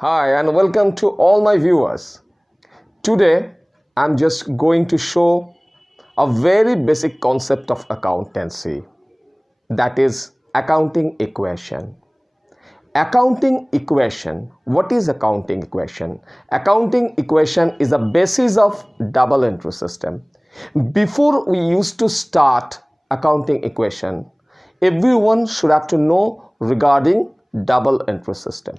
Hi and welcome to all my viewers. Today I'm just going to show a very basic concept of accountancy, that is accounting equation. Accounting equation. What is accounting equation? Accounting equation is the basis of double entry system. Before we used to start accounting equation, everyone should have to know regarding double entry system.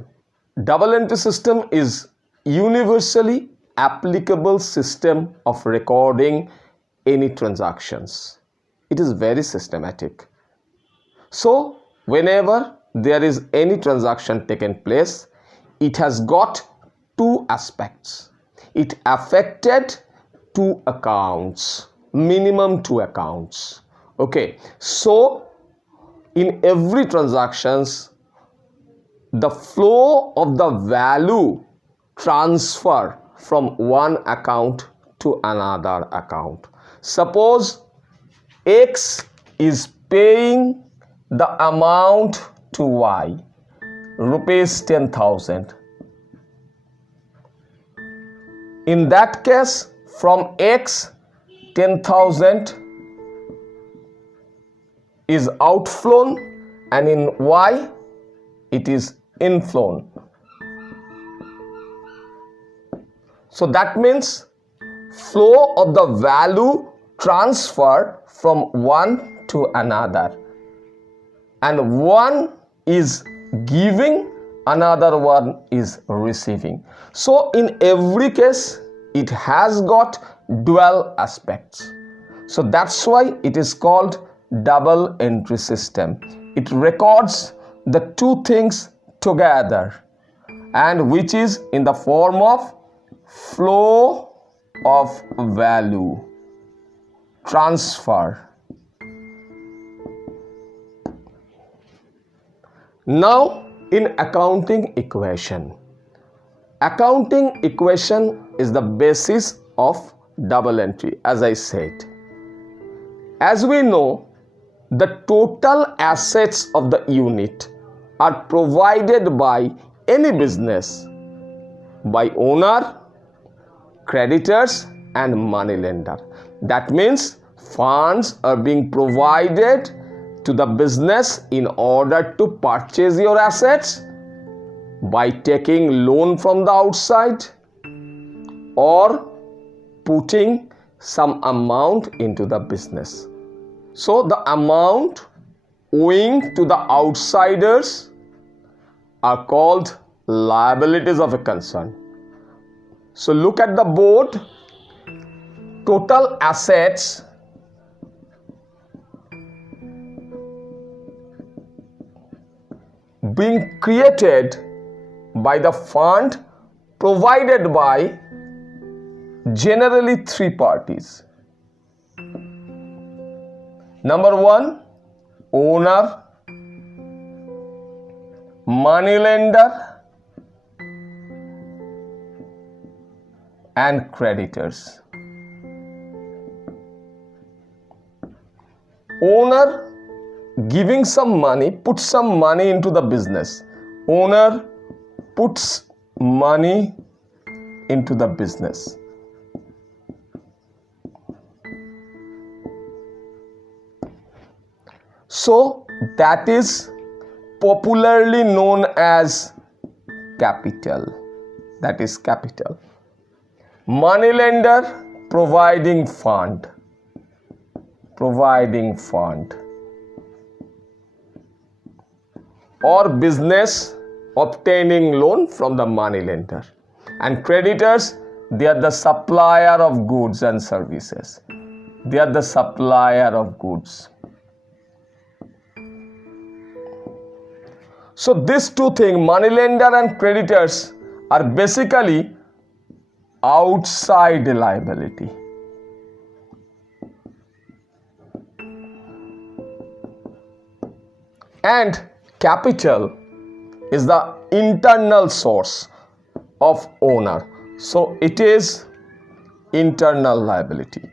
Double entry system is universally applicable system of recording any transactions. It is very systematic. So whenever there is any transaction taken place, it has got two aspects. It affected two accounts, minimum two accounts. Okay, so in every transactions, the flow of the value transfer from one account to another account. Suppose X is paying the amount to Y, rupees 10,000. In that case, from X, 10,000 is outflown, and in Y, it is inflown. So that means flow of the value transfer from one to another, and one is giving, another one is receiving. So in every case it has got dual aspects. So that's why it is called double entry system. It records the two things together, and which is in the form of flow of value transfer. Now in accounting equation is the basis of double entry, as I said. As we know, the total assets of the unit are provided by any business by owner, creditors and money lender. That means funds are being provided to the business in order to purchase your assets by taking loan from the outside or putting some amount into the business. So the amount owing to the outsiders are called liabilities of a concern. So look at the board. Total assets being created by the fund provided by generally three parties. Number one, owner, money lender and creditors. Owner giving some money, puts some money into the business. Owner puts money into the business. So that is popularly known as capital. That is capital. Money lender providing fund. Or business obtaining loan from the money lender. And creditors, they are the supplier of goods and services. They are the supplier of goods. So these two things, money lender and creditors, are basically outside liability. And capital is the internal source of owner. So it is internal liability.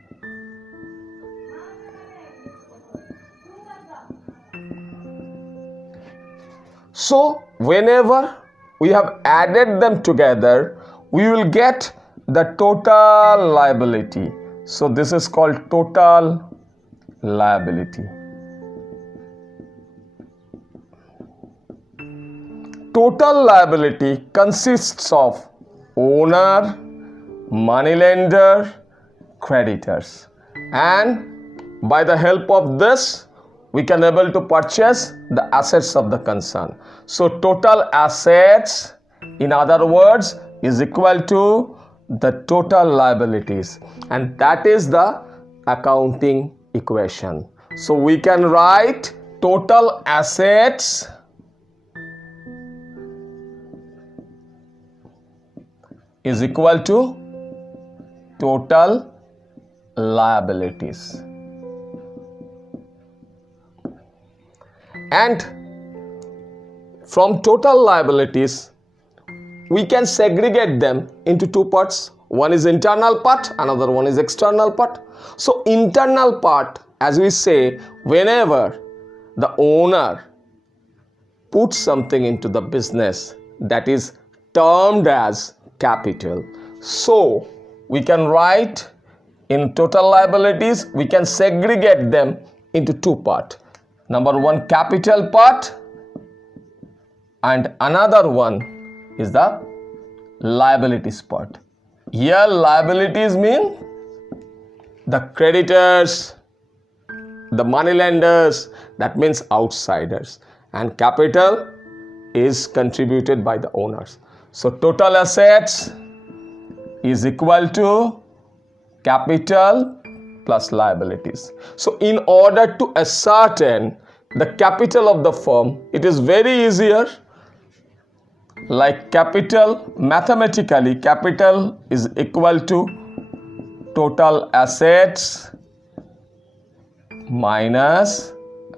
So whenever we have added them together, we will get the total liability. So this is called total liability. Total liability consists of owner, moneylender, creditors, and by the help of this we can able to purchase the assets of the concern. So total assets, in other words, is equal to the total liabilities, and that is the accounting equation. So we can write total assets is equal to total liabilities. And from total liabilities, we can segregate them into two parts. One is internal part, another one is external part. So internal part, as we say, whenever the owner puts something into the business, that is termed as capital. So we can write in total liabilities, we can segregate them into two parts. Number one, capital part, and another one is the liabilities part. Here liabilities mean the creditors, the moneylenders, that means outsiders, and capital is contributed by the owners. So total assets is equal to capital plus liabilities. So in order to ascertain the capital of the firm, it is very easier. Like capital, mathematically capital is equal to total assets minus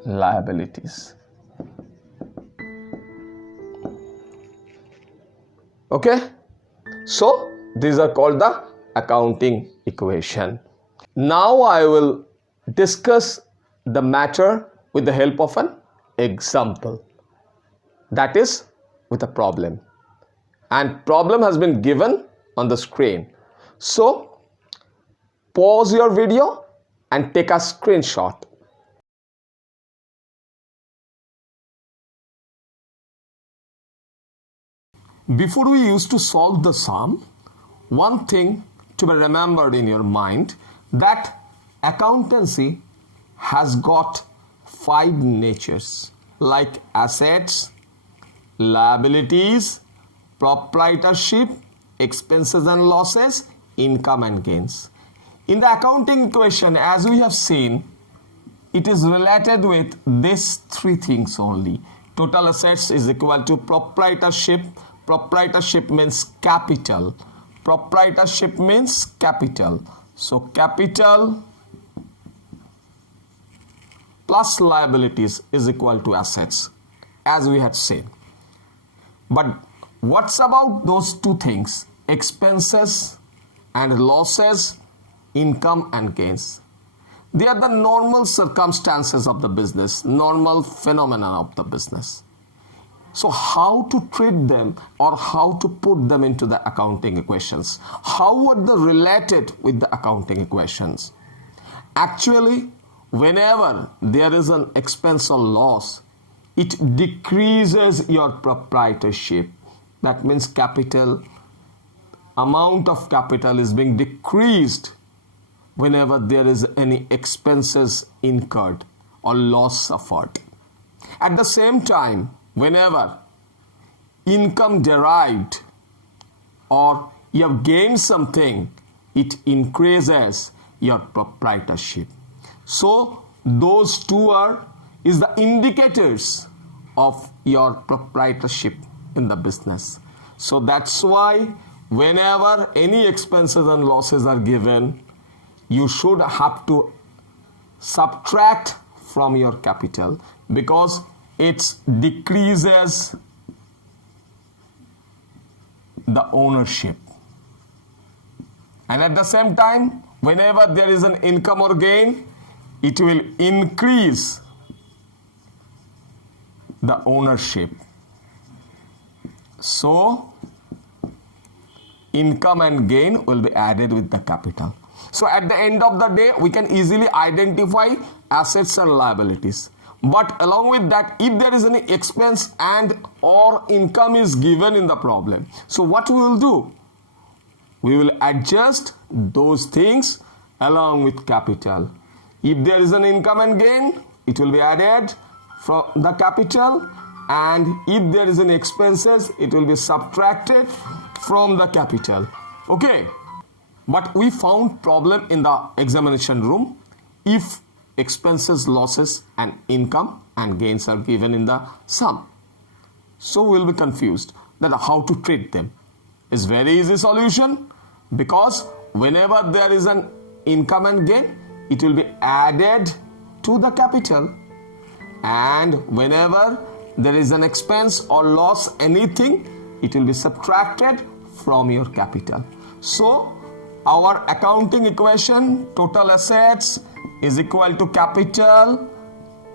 liabilities. Okay, so these are called the accounting equation. Now I will discuss the matter with the help of an example, that is with a problem, and problem has been given on the screen. So pause your video and take a screenshot. Before we used to solve the sum, one thing to be remembered in your mind, that accountancy has got 5 natures, like assets, liabilities, proprietorship, expenses and losses, income and gains. In the accounting equation, as we have seen, it is related with these 3 things only. Total assets is equal to proprietorship. Proprietorship means capital. Proprietorship means capital. So capital plus liabilities is equal to assets, as we had seen. But what's about those 2 things, expenses and losses, income and gains? They are the normal circumstances of the business, normal phenomena of the business. So how to treat them, or how to put them into the accounting equations? How are they related with the accounting equations? Actually, whenever there is an expense or loss, it decreases your proprietorship. That means capital, amount of capital is being decreased whenever there is any expenses incurred or loss suffered. At the same time, whenever income derived or you have gained something, it increases your proprietorship. So those 2 is the indicators of your proprietorship in the business. So that's why whenever any expenses and losses are given, you should have to subtract from your capital, because it decreases the ownership. And at the same time, whenever there is an income or gain, it will increase the ownership. So income and gain will be added with the capital. So at the end of the day, we can easily identify assets and liabilities. But along with that, if there is any expense and or income is given in the problem, so what we will do? We will adjust those things along with capital. If there is an income and gain, it will be added from the capital, and if there is an expenses, it will be subtracted from the capital. Okay, but we found problem in the examination room if expenses, losses and income and gains are given in the sum. So we will be confused that how to treat them. Is very easy solution, because whenever there is an income and gain, it will be added to the capital, and whenever there is an expense or loss, anything, it will be subtracted from your capital. So our accounting equation, total assets is equal to capital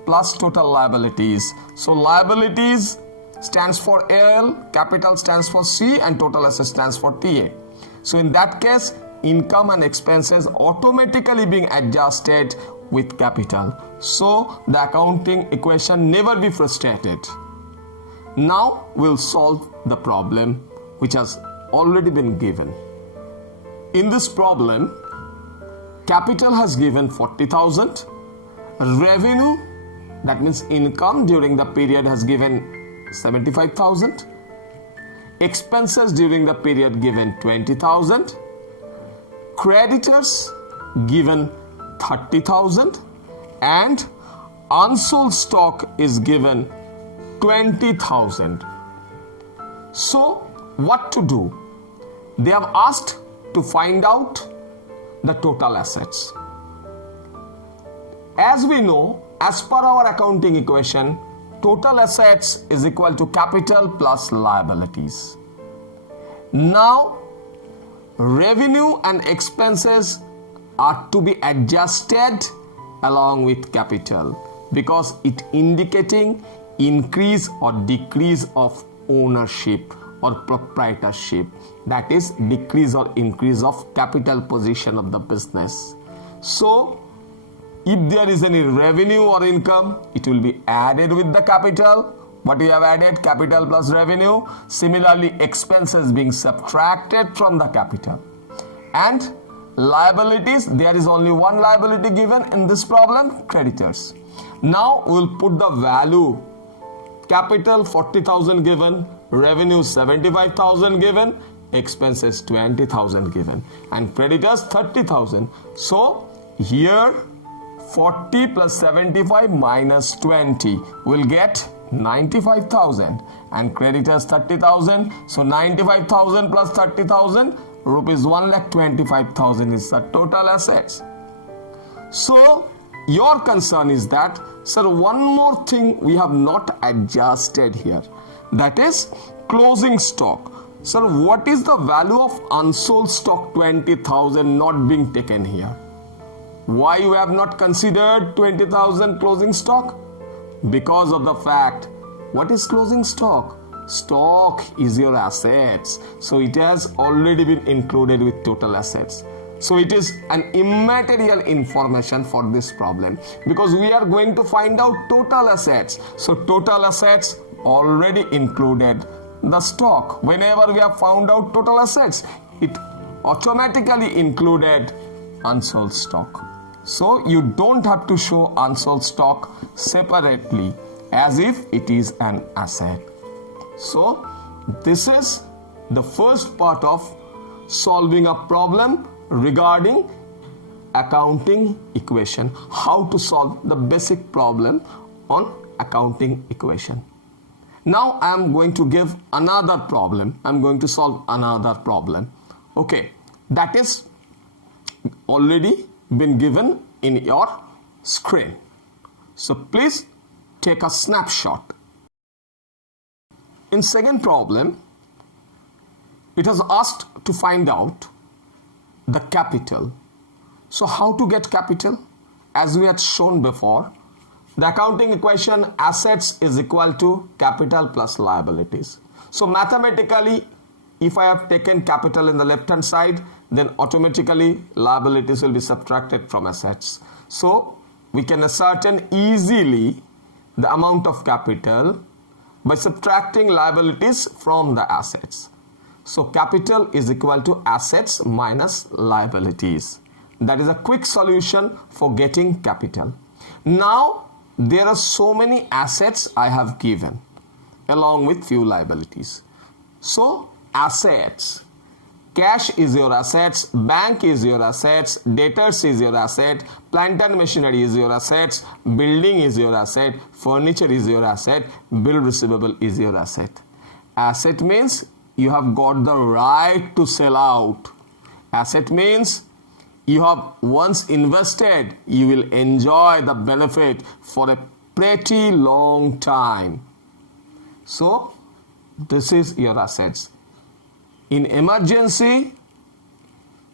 plus total liabilities. So liabilities stands for L, capital stands for C, and total assets stands for TA. So in that case, income and expenses automatically being adjusted with capital. So the accounting equation never be frustrated. Now we'll solve the problem which has already been given. In this problem, capital has given 40,000, revenue, that means income during the period, has given 75,000, expenses during the period given 20,000, creditors given 30,000, and unsold stock is given 20,000. So what to do? They have asked to find out the total assets. As we know, as per our accounting equation, total assets is equal to capital plus liabilities. Now revenue and expenses are to be adjusted along with capital, because it indicating increase or decrease of ownership or proprietorship, that is decrease or increase of capital position of the business. So if there is any revenue or income, it will be added with the capital. What we have added? Capital plus revenue. Similarly, expenses being subtracted from the capital. And liabilities, there is only one liability given in this problem, creditors. Now we will put the value. Capital 40,000 given, revenue 75,000 given, expenses 20,000 given, and creditors 30,000. So here 40 plus 75 minus 20 will get 95,000, and creditors 30,000. So 95,000 plus 30,000, rupees 1,25,000 is the total assets. So your concern is that, sir, one more thing we have not adjusted here, that is closing stock. Sir, what is the value of unsold stock 20,000 not being taken here? Why you have not considered 20,000 closing stock? Because of the fact, what is closing stock? Stock is your assets, so it has already been included with total assets. So it is an immaterial information for this problem, because we are going to find out total assets. So total assets already included the stock. Whenever we have found out total assets, it automatically included unsold stock. So you don't have to show unsold stock separately as if it is an asset. So this is the first part of solving a problem regarding accounting equation, how to solve the basic problem on accounting equation. Now I am going to give another problem. I am going to solve another problem. Okay, that is already been given in your screen. So please take a snapshot. In second problem, it has asked to find out the capital. So how to get capital? As we had shown before, the accounting equation, assets is equal to capital plus liabilities. So mathematically, if I have taken capital in the left hand side, then automatically liabilities will be subtracted from assets. So we can ascertain easily the amount of capital by subtracting liabilities from the assets. So capital is equal to assets minus liabilities. That is a quick solution for getting capital. Now there are so many assets I have given along with few liabilities. So assets, cash is your assets, bank is your assets, debtors is your asset, plant and machinery is your assets, building is your asset, furniture is your asset, bill receivable is your asset. Asset means you have got the right to sell out. Asset means you have once invested, you will enjoy the benefit for a pretty long time. So this is your assets. In emergency,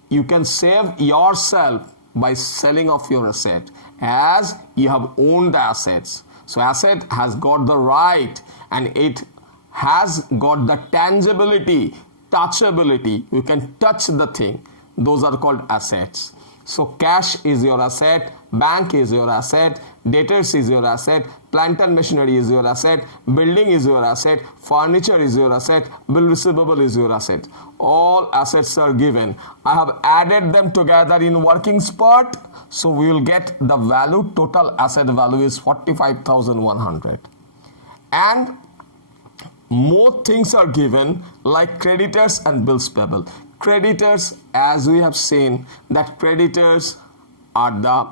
you can save yourself by selling off your asset as you have owned the assets. So asset has got the right and it has got the tangibility, touchability. You can touch the thing. Those are called assets. So cash is your asset, bank is your asset, debtors is your asset, plant and machinery is your asset, building is your asset, furniture is your asset, bill receivable is your asset. All assets are given. I have added them together in working spurt. So we will get the value, total asset value is 45,100. And more things are given like creditors and bills payable. Creditors, as we have seen, that creditors are the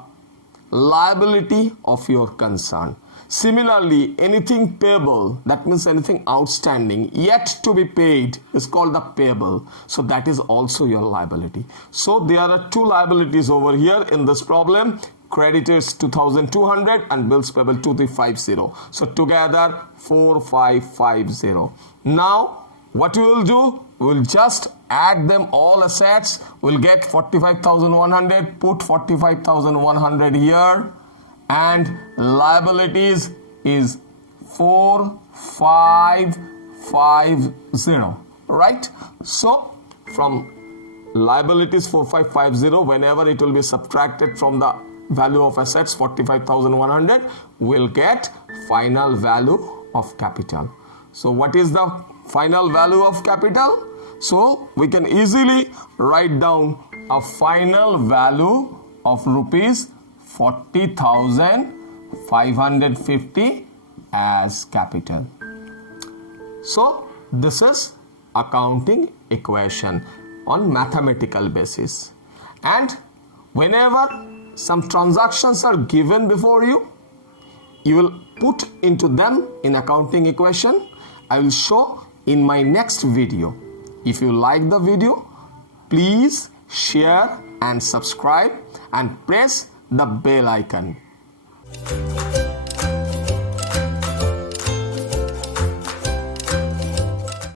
liability of your concern. Similarly, anything payable, that means anything outstanding yet to be paid, is called the payable. So that is also your liability. So there are two liabilities over here in this problem. Creditors 2,200 and bills payable 2,350. So together 4,550. Now what we will do? We will just add them all assets. We'll get 45,100. Put 45,100 here, and liabilities is 4,550. Right? So from liabilities 4,550, whenever it will be subtracted from the value of assets 45,100, we'll get final value of capital. So what is the final value of capital? So we can easily write down a final value of rupees 40,550 as capital. So this is accounting equation on mathematical basis. And whenever some transactions are given before you, you will put into them in accounting equation. I will show in my next video. If you like the video, please share and subscribe and press the bell icon.